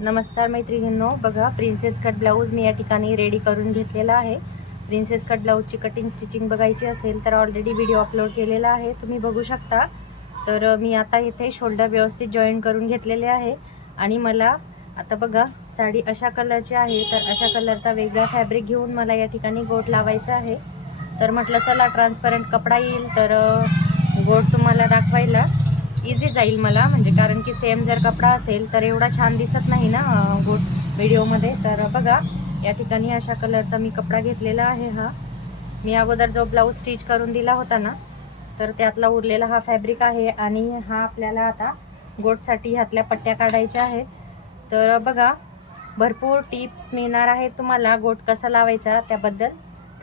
नमस्कार मैत्रिणींनो बघा प्रिन्सेस कट ब्लाऊज मी या ठिकाणी रेडी करून घेतलेला आहे. प्रिन्सेस कट ब्लाऊजची कटिंग स्टिचिंग बघायची असेल तर ऑलरेडी व्हिडिओ अपलोड केलेला आहे. तुम्ही बघू शकता. तर मी आता इथे शोल्डर व्यवस्थित जॉईन करून घेतलेले आहे. आणि मला आता बघा साडी अशा कलरची आहे. तर अशा कलरचा वेगळा फॅब्रिक घेऊन मला या ठिकाणी गोट लावायचा आहे. तर म्हटलं चला ट्रान्सपरंट कपडा येईल. तर गोट तुम्हाला दाखवायला. इझी जाईल मला. म्हणजे कारण की सेम जर कपडा असेल तर एवढा छान दिसत नाही ना गोट व्हिडिओमध्ये तर बघा या ठिकाणी अशा कलरचा मी कपडा घेतलेला आहे हा. मी अगोदर जो ब्लाऊज स्टिच करून दिला होता ना तर त्यातला उरलेला हा फॅब्रिक आहे आणि हा आपल्याला आता गोटसाठी ह्यातल्या पट्ट्या काढायच्या आहेत. तर बघा भरपूर टिप्स मिळणार आहेत तुम्हाला गोट कसा लावायचा त्याबद्दल.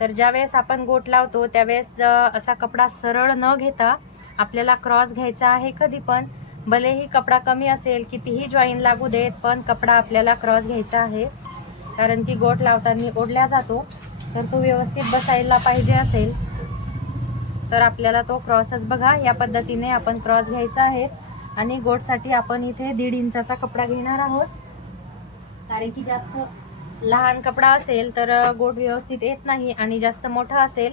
तर ज्यावेळेस आपण गोट लावतो त्यावेळेस असा कपडा सरळ न घेता आपल्याला क्रॉस घ्यायचा आहे कधी पण. भलेही कपडा कमी असेल कितीही जॉईन लागू देत पण कपडा आपल्याला क्रॉस घ्यायचा आहे. कारण की गोट लावताना ओढल्या जातो. तर तो व्यवस्थित बसायला पाहिजे असेल तर आपल्याला तो क्रॉसच बघा. या पद्धतीने आपण क्रॉस घ्यायचा आहे. आणि गोटसाठी आपण इथे दीड इंचाचा कपडा घेणार आहोत. कारण की जास्त लहान कपडा असेल तर गोट व्यवस्थित येत नाही आणि जास्त मोठा असेल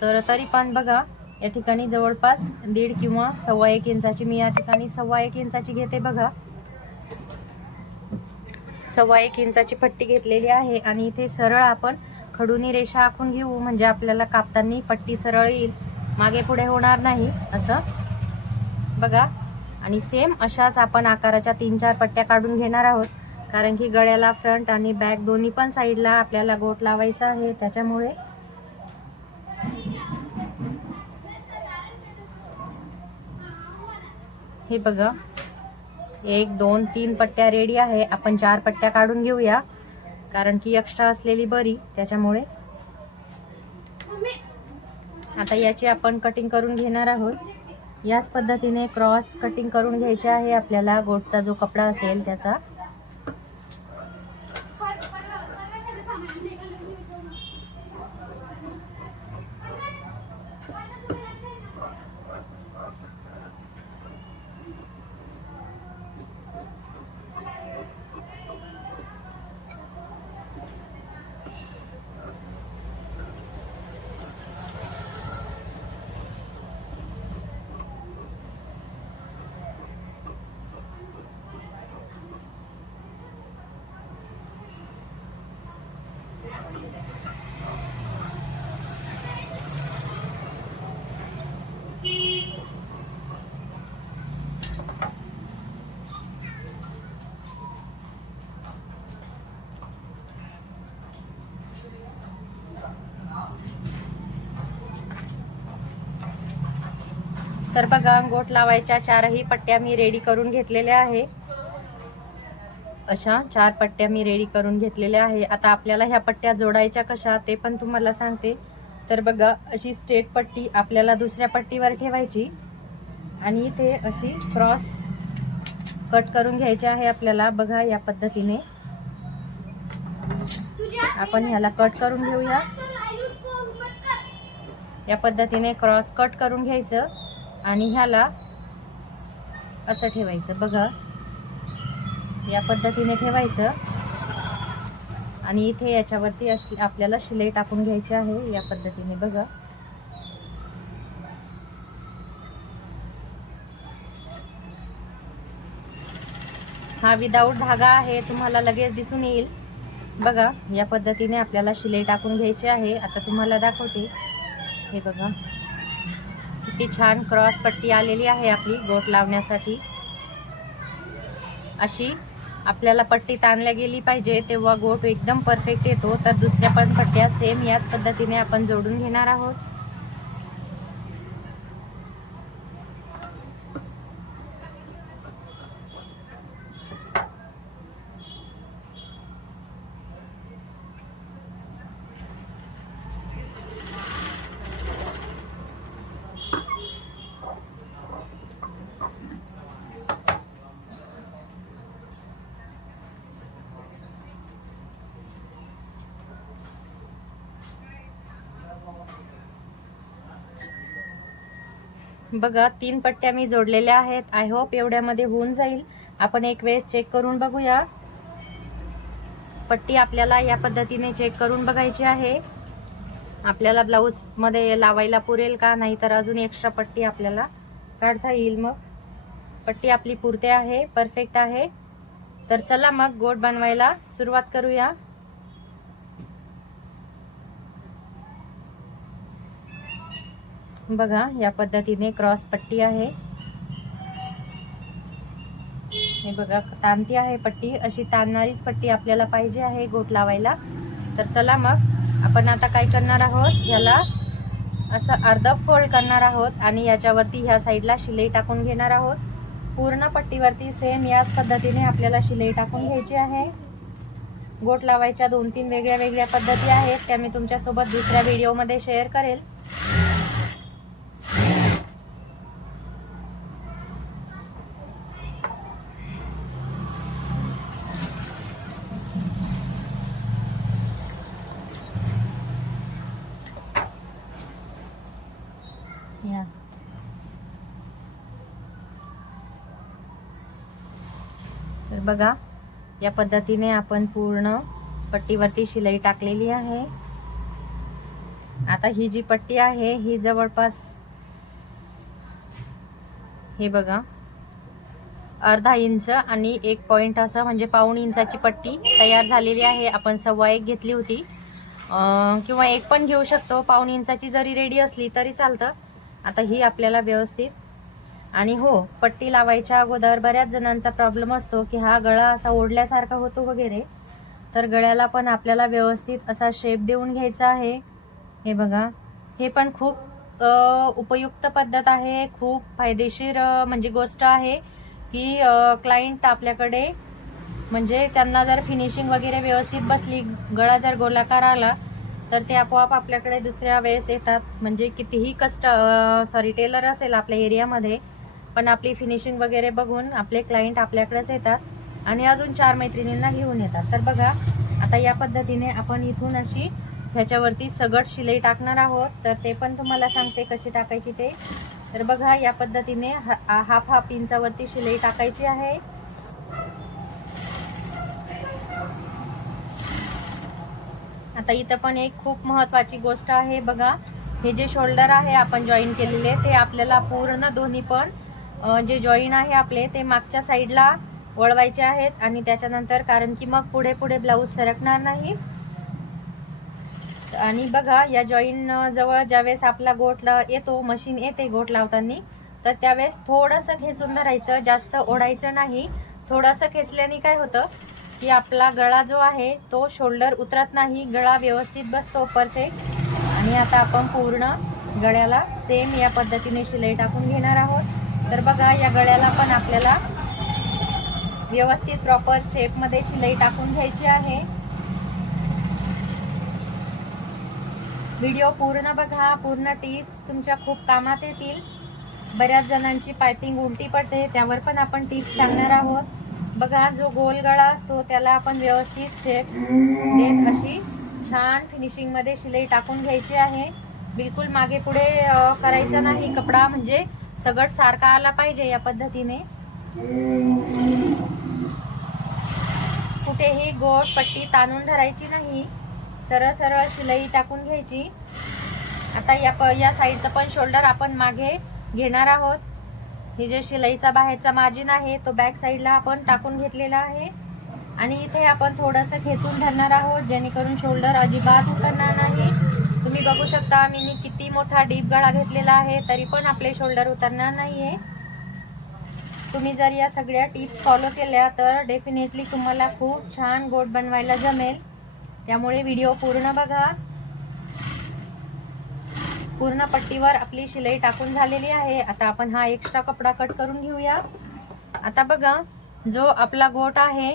तर तरी पण बघा. या ठिकाणी जवळपास दीड किंवा सव्वा एक इंचाची मी या ठिकाणी सव्वा एक इंचाची घेते बघा. सव्वा एक इंचाची पट्टी घेतलेली आहे आणि इथे सरळ आपण खडूनी रेषा आखून घेऊ म्हणजे आपल्याला कापताना पट्टी सरळ येईल मागे पुढे होणार नाही असं. बघा. आणि सेम अशाच आपण आकाराच्या तीन चार पट्ट्या काढून घेणार आहोत कारण की गळ्याला फ्रंट आणि बॅक दोन्ही पण साईडला आपल्याला गोट लावायचा आहे त्याच्यामुळे हे बघा. एक दोन तीन पट्ट्या रेडी आहे. आपण चार पट्ट्या काढून घेऊया. कारण की एक्स्ट्रा असलेली बरी त्याच्यामुळे. आता याची आपण कटिंग करून घेणार आहोत. याच पद्धतीने क्रॉस कटिंग करून घ्यायचे आहे आपल्याला. गोटचा जो कपडा असेल त्याचा. तर बघा गोट लावायच्या चारही पट्ट्या मी रेडी करून घेतलेल्या आहे. अशा चार पट्ट्या मी रेडी करून घेतलेल्या आहे. आता आपल्याला ह्या पट्ट्या जोडायच्या कशा ते पण तुम्हाला सांगते. तर बघा अशी स्ट्रेट पट्टी आपल्याला दुसऱ्या पट्टीवर ठेवायची. आणि इथे अशी क्रॉस कट करून घ्यायची आहे आपल्याला. बघा या पद्धतीने. आपण ह्याला कट करून घेऊया. या पद्धतीने क्रॉस कट करून घ्यायचं. आणि ह्याला असं ठेवायचं. बघा. या पद्धतीने ठेवायचं. आणि इथे याच्यावरती अशी आपल्याला शिलाई टाकून घ्यायची आहे. या पद्धतीने बघा. हा विदाऊट धागा आहे. तुम्हाला लगेच दिसून येईल. बघा या पद्धतीने आपल्याला शिलाई टाकून घ्यायची आहे. आता तुम्हाला दाखवते. हे बघा. किती छान क्रॉस पट्टी आलेली आहे आपली गोट लावण्यासाठी. अशी आपल्याला पट्टी ताणल्या गेली पाहिजे तेव्हा गोट एकदम परफेक्ट येतो. तर दुसऱ्या पण पट्ट्या सेम याच पद्धतीने आपण जोडून घेणार आहोत. बघा तीन पट्ट्या मी जोडलेल्या आहेत. आय होप एवढ्यामध्ये होऊन जाईल. आपण एक वेळेस चेक करून बघूया. पट्टी आपल्याला या पद्धतीने चेक करून बघायची आहे. आपल्याला ब्लाऊजमध्ये लावायला पुरेल का? नाही तर अजून एक्स्ट्रा पट्टी आपल्याला काढता येईल मग. पट्टी आपली पुरते आहे परफेक्ट आहे. तर चला मग गोट बनवायला सुरुवात करूया. बघा या पद्धतीने क्रॉस पट्टी आहे. हे बघा ताणती आहे पट्टी. अशी ताणणारीच पट्टी आपल्याला पाहिजे आहे गोट लावायला. तर चला मग आपण आता काय करणार आहोत? याला असं अर्ध फोल्ड करणार आहोत आणि याच्यावरती ह्या साईडला शिलाई टाकून घेणार आहोत. पूर्ण पट्टीवरती सेम याच पद्धतीने आपल्याला शिलाई टाकून घ्यायची आहे. गोट लावायच्या दोन तीन वेगळ्या वेगळ्या पद्धती आहेत त्या मी तुमच्यासोबत दुसऱ्या व्हिडिओमध्ये शेअर करेल या तर बघा या पद्धतीने आपण पूर्ण पट्टीवरती शिलाई टाकलेली आहे. आता ही जी पट्टी आहे ही जवळपास हे बघा अर्धा इंच आणि एक पॉइंट असं म्हणजे पाऊण इंचाची पट्टी तयार झालेली आहे. आपण सव्वा एक घेतली होती. किंवा एक पण घेऊ शकतो. पाऊण इंचाची जरी रेडी असली तरी चालतं. आता ही आपल्याला व्यवस्थित आणि हो पट्टी लावायच्या अगोदर बऱ्याच जणांचा प्रॉब्लेम असतो की हा गळा असा ओढल्यासारखा होतो वगैरे. तर गळ्याला पण आपल्याला व्यवस्थित असा शेप देऊन घ्यायचा आहे. हे बघा हे पण खूप उपयुक्त पद्धत आहे. खूप फायदेशीर म्हणजे गोष्ट आहे की क्लायंट आपल्याकडे म्हणजे त्यांना जर फिनिशिंग वगैरे व्यवस्थित बसली गळा जर गोलाकार आला तर ते आपोआप आपल्याकडे दुसऱ्या वेळेस येतात. म्हणजे कितीही कस्ट सॉरी टेलर असेल आपल्या एरियामध्ये पण आपली फिनिशिंग वगैरे बघून आपले क्लायंट आपल्याकडेच येतात आणि अजून चार मैत्रिणींना घेऊन येतात. तर बघा आता या पद्धतीने आपण इथून अशी ह्याच्यावरती सगट शिलाई टाकणार आहोत. तर ते पण तुम्हाला सांगते कशी टाकायची ते. तर बघा या पद्धतीने हा- हाफ हाफ इंचावरती शिलाई टाकायची आहे. आता इथं पण एक खूप महत्वाची गोष्ट आहे. बघा हे जे शोल्डर आहे आपण जॉईन केलेले ते आपल्याला पूर्ण दोन्ही पण जे जॉईन आहे आपले ते मागच्या साईडला वळवायचे आहेत आणि त्याच्यानंतर कारण की मग पुढे पुढे ब्लाऊज सरकणार नाही. आणि बघा या जॉईन जवळ ज्यावेळेस आपला गोठला येतो मशीन येते गोठ लावताना तर त्यावेळेस थोडंसं खेचून धरायचं जास्त ओढायचं नाही. थोडंसं खेचल्याने काय होतं की आपला गळा जो आहे तो शोल्डर उतरत नाही गळा व्यवस्थित बसतो परफेक्ट आणि आता आपण पूर्ण गळ्याला सेम या पद्धतीने शिलाई टाकून घेणार आहोत. तर बघा या गळ्याला पण आपल्याला व्यवस्थित प्रॉपर शेपमध्ये शिलाई टाकून घ्यायची आहे. व्हिडिओ पूर्ण बघा पूर्ण टिप्स तुमच्या खूप कामात येतील. बऱ्याच जणांची पायपिंग उलटी पडते त्यावर पण आपण टिप्स सांगणार आहोत. बघा जो गोल गळा असतो त्याला आपण व्यवस्थित शेप देत अशी छान फिनिशिंगमध्ये शिलाई टाकून घ्यायची आहे. बिलकुल मागे पुढे करायचा करायचं नाही. कपडा म्हणजे सगळं सारखा आला पाहिजे या पद्धतीने. कुठेही गोड पट्टी ताणून धरायची नाही. सरळ सरळ शिलाई टाकून घ्यायची. आता या प या साईडचं पण शोल्डर आपण मागे घेणार आहोत. हे जे शिलाईचा बाहेरचा मार्जिन आहे तो बॅक साईडला आपण टाकून घेतलेला आहे. आणि इथे आपण थोडंसं खेचून धरणार आहोत जेणेकरून शोल्डर अजिबात उतरणार नाही. तुम्ही बघू शकता मी किती मोठा डीप गळा घेतलेला आहे तरी पण आपले शोल्डर उतरणार नाही आहे तुम्ही जर या सगळ्या टिप्स फॉलो केल्या तर डेफिनेटली तुम्हाला खूप छान गोट बनवायला जमेल. त्यामुळे व्हिडिओ पूर्ण बघा. पूर्ण पट्टीवर आपली शिलाई टाकून झालेली आहे. आता आपण हा एक्स्ट्रा कपडा कट करून घेऊया. आता बघा जो आपला गोट आहे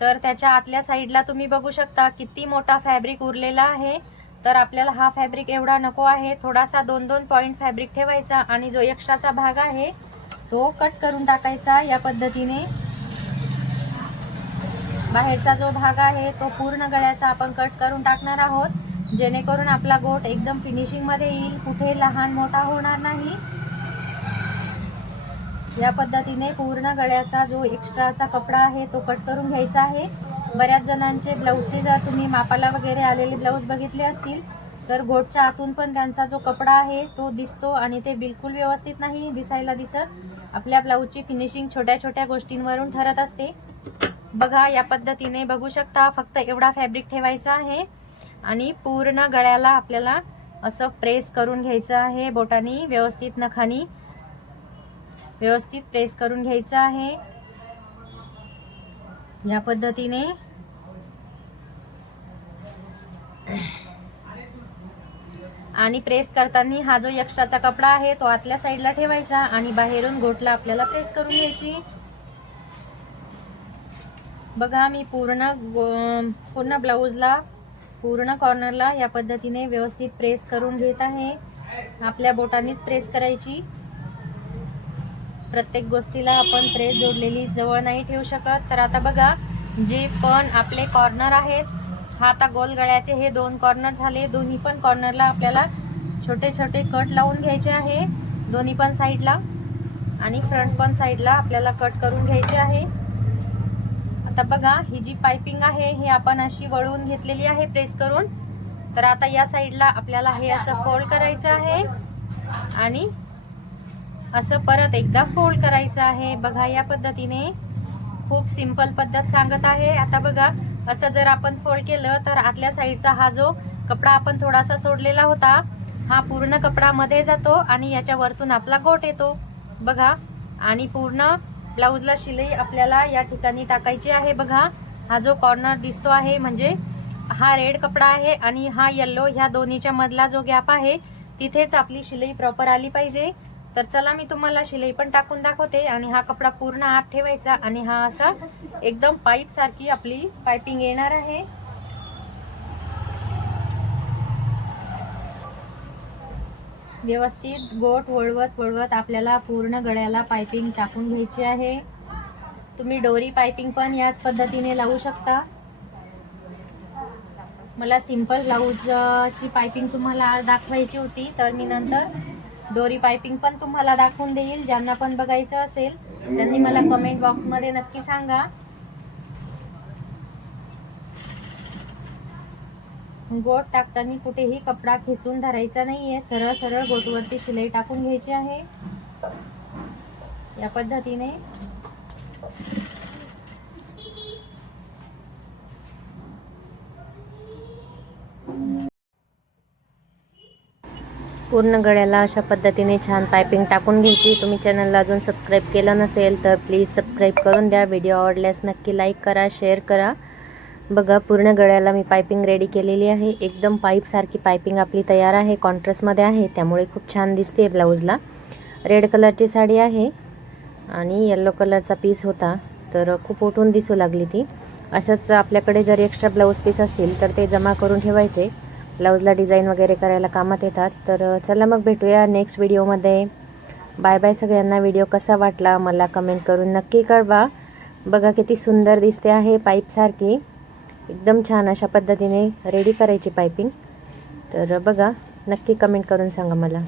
तर त्याच्या आतल्या साईडला तुम्ही बघू शकता किती मोठा फॅब्रिक उरलेला आहे. तर आपल्याला हा फॅब्रिक एवढा नको आहे. थोडासा दोन दोन पॉईंट फॅब्रिक ठेवायचा आणि जो एक्स्ट्राचा भाग आहे तो कट करून टाकायचा या पद्धतीने. बाहेरचा जो भाग आहे तो पूर्ण गळ्याचा आपण कट करून टाकणार आहोत. जेणेकरून आपला गोट एकदम फिनिशिंगमध्ये येईल. कुठे लहान मोठा होणार नाही. या पद्धतीने पूर्ण गळ्याचा जो एक्स्ट्राचा कपडा आहे तो कट करून घ्यायचा आहे. बऱ्याच जणांचे ब्लाऊजचे जर तुम्ही मापाला वगैरे आलेले ब्लाऊज बघितले असतील तर घोटच्या आतून पण त्यांचा जो कपडा आहे तो दिसतो आणि ते बिलकुल व्यवस्थित नाही दिसायला दिसत. आपल्या ब्लाऊजची फिनिशिंग छोट्या छोट्या गोष्टींवरून ठरत असते. बघा या पद्धतीने बघू शकता फक्त एवढा फॅब्रिक ठेवायचा आहे आणि पूर्ण गळ्याला आपल्याला असं प्रेस करून घ्यायचं आहे बोटानी व्यवस्थित नखानी. व्यवस्थित प्रेस करून घ्यायचं आहे. या पद्धतीने आणि प्रेस करताना हा जो एक्स्ट्राचा कपडा आहे तो आतल्या साईडला ठेवायचा आणि बाहेरून गोटला आपल्याला प्रेस करून घ्यायची. बघा मी पूर्ण पूर्ण ब्लाऊजला पूर्ण कॉर्नरला या पद्धतीने व्यवस्थित प्रेस करून घेत आहे. आपल्या बोटांनीच प्रेस करायची. प्रत्येक गोष्टीला आपण प्रेस जोडलेली जवळ नाही ठेवू शकत. तर आता बघा जे पण आपले कॉर्नर आहेत हा आता गोल गळ्याचे हे दोन कॉर्नर झाले. दोन्ही पण कॉर्नरला आपल्याला छोटे छोटे कट लावून घ्यायचे आहे. दोन्ही पण साईडला आणि फ्रंट पण साईडला आपल्याला कट करून घ्यायचे आहे. आता बघा ही जी पायपिंग आहे हे आपण अशी वळवून घेतलेली आहे प्रेस करून. तर आता या साईडला आपल्याला हे असं फोल्ड करायचं आहे. आणि असं परत एकदा फोल्ड करायचं आहे. बघा या पद्धतीने खूप सिंपल पद्धत सांगत आहे. आता बघा असं जर आपण फोल्ड केलं तर आतल्या साईडचा हा जो कपडा आपण थोडासा सोडलेला होता हा पूर्ण कपडा मध्ये जातो आणि याच्या वरतून आपला गोट येतो. बघा आणि पूर्ण ब्लाऊजला शिलाई आपल्याला या ठिकाणी टाकायची आहे. बघा हा जो कॉर्नर दिसतो आहे म्हणजे हा रेड कपडा आहे आणि हा येल्लो ह्या दोन्हीच्या मधला जो गॅप आहे तिथेच आपली शिलाई प्रॉपर आली पाहिजे. तर चला मी तुम्हाला शिलाई पण टाकून दाखवते आणि हा कपडा पूर्ण आत ठेवायचा आणि हा असा एकदम पाईप सारखी आपली पायपिंग येणार आहे. व्यवस्थित गोट वळवत वळवत आपल्याला पूर्ण गळ्याला पायपिंग टाकून घ्यायची आहे. तुम्ही डोरी पायपिंग पण याच पद्धतीने लावू शकता. मला सिंपल ब्लाऊजची पायपिंग तुम्हाला दाखवायची होती तर मी नंतर दोरी पायपिंग पण तुम्हाला दाखवून देईल. ज्यांना पण बघायचं असेल त्यांनी मला कमेंट बॉक्समध्ये नक्की सांगा. गोट टाकताना कुठेही कपडा खेचून धरायचा नाहीये. सरळ सरळ गोटवरती शिलाई टाकून घ्यायची आहे. या पद्धतीने. पूर्ण गळ्याला अशा पद्धतीने छान पायपिंग टाकून घ्यायची. तुम्ही चॅनलला अजून सबस्क्राईब केलं नसेल तर प्लीज सबस्क्राईब करून द्या. व्हिडिओ आवडल्यास नक्की लाईक करा शेअर करा. बघा पूर्ण गळ्याला मी पायपिंग रेडी केलेली आहे. एकदम पाईपसारखी पायपिंग आपली तयार आहे कॉन्ट्रास्टमध्ये आहे. त्यामुळे खूप छान दिसते ब्लाऊजला रेड कलरची साडी आहे आणि येल्लो कलरचा पीस होता. तर खूप उठून दिसू लागली ती. असंच आपल्याकडे जर एक्स्ट्रा ब्लाऊज पीस असतील तर ते जमा करून ठेवायचे. ब्लाऊजला डिझाईन वगैरे करायला कामात येतात. तर चला मग भेटूया नेक्स्ट व्हिडिओमध्ये बाय बाय सगळ्यांना. व्हिडिओ कसा वाटला मला कमेंट करून नक्की कळवा. बघा किती सुंदर दिसते आहे पाईपसारखी एकदम छान अशा पद्धतीने रेडी करायची पायपिंग तर बघा नक्की कमेंट करून सांगा मला.